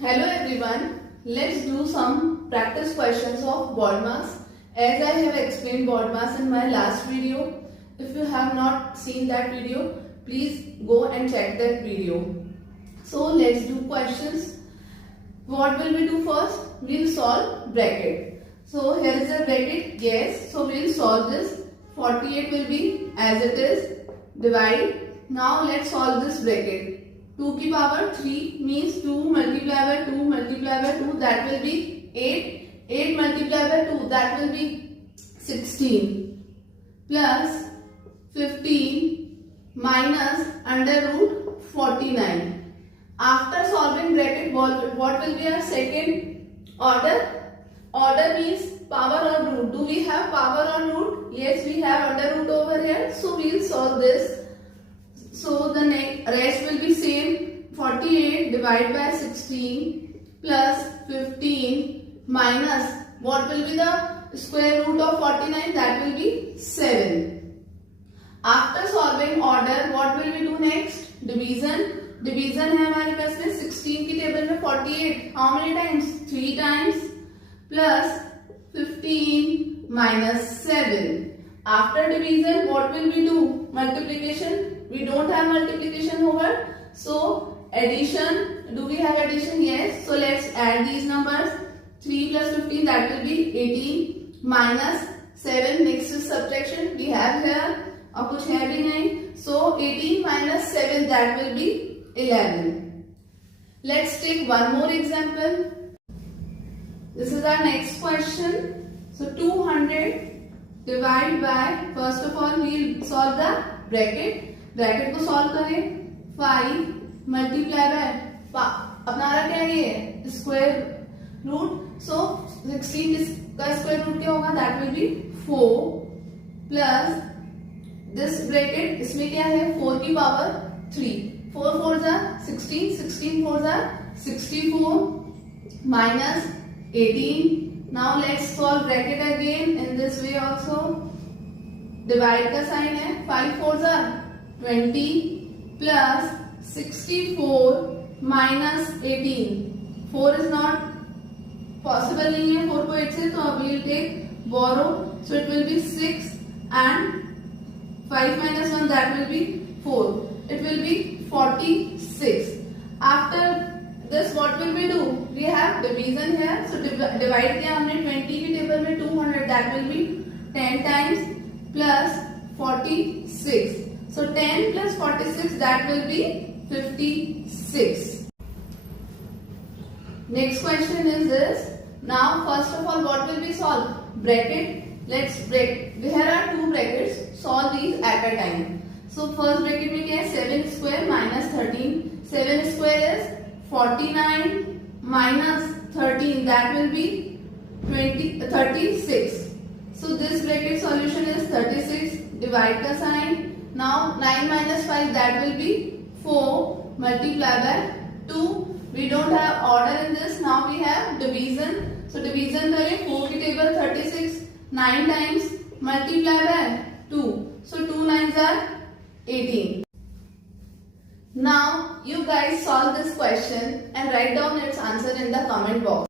Hello everyone, let's do some practice questions of BODMAS. As I have explained BODMAS in my last video, if you have not seen that video, please go and check that video. So let's do questions. What will we do first? We will solve bracket. So here is a bracket, yes. So we will solve this. 48 will be as it is, divide. Now let's solve this bracket. 2 की power 3 means 2 multiplied by 2 multiplied by 2, that will be 8. 8 multiplied by 2, that will be 16 plus 15 minus under root 49. After solving bracket, what will be our second order? Order means power or root. Do we have power or root? Yes, we have under root over here. So we will solve this. So the rest will be same. 48 divided by 16 plus 15 minus what will be the square root of 49? That will be 7. After solving order, what will we do next? Division. Division है हमारे पास में 16 की table में 48. How many times? 3 times plus 15 minus 7. After division, what will we do? Multiplication. We don't have multiplication over. So addition. Do we have addition? Yes. So let's add these numbers. 3 plus 15, that will be 18 minus 7. Next is subtraction. We have here और कुछ है भी नहीं. So 18 minus 7, that will be 11. Let's take one more example. This is our next question. So 200 divided by, first of all we will solve the bracket. Bracket को solve करें. 5 multiply by अपना रहा क्या है ये स्क्वायर रूट. सो 16 का square root क्या होगा? That will be 4 plus this bracket, इसमें क्या है 4 की पावर 3. 4 4 जा 16, 16 4 जा 64 minus 18. Now let's solve bracket again in this way also. Divide का साइन है. 5 4 जा 20 plus 64 minus 18. 4 is not possible नहीं है 4 को 8 से, तो अब we'll take borrow. So it will be 6 and 5 minus 1, that will be 4. It will be 46. After this what will we do? We have division here. So divide किया हमने 20 की table में 200, that will be 10 times plus 46. So 10 plus 46, that will be 56. Next question is this. Now first of all, what will we solve? Bracket. Let's break. There are two brackets. Solve these at a time. So first bracket में क्या है? 7 square minus 13. 7 square is 49 minus 13. That will be 36. So this bracket solution is 36. Divide का sign. Now 9 minus 5, that will be 4 multiplied by 2. We don't have order in this. Now we have division. So division करें 4 की table 36. 9 times multiply by 2. So 2 9s are 18. Now you guys solve this question and write down its answer in the comment box.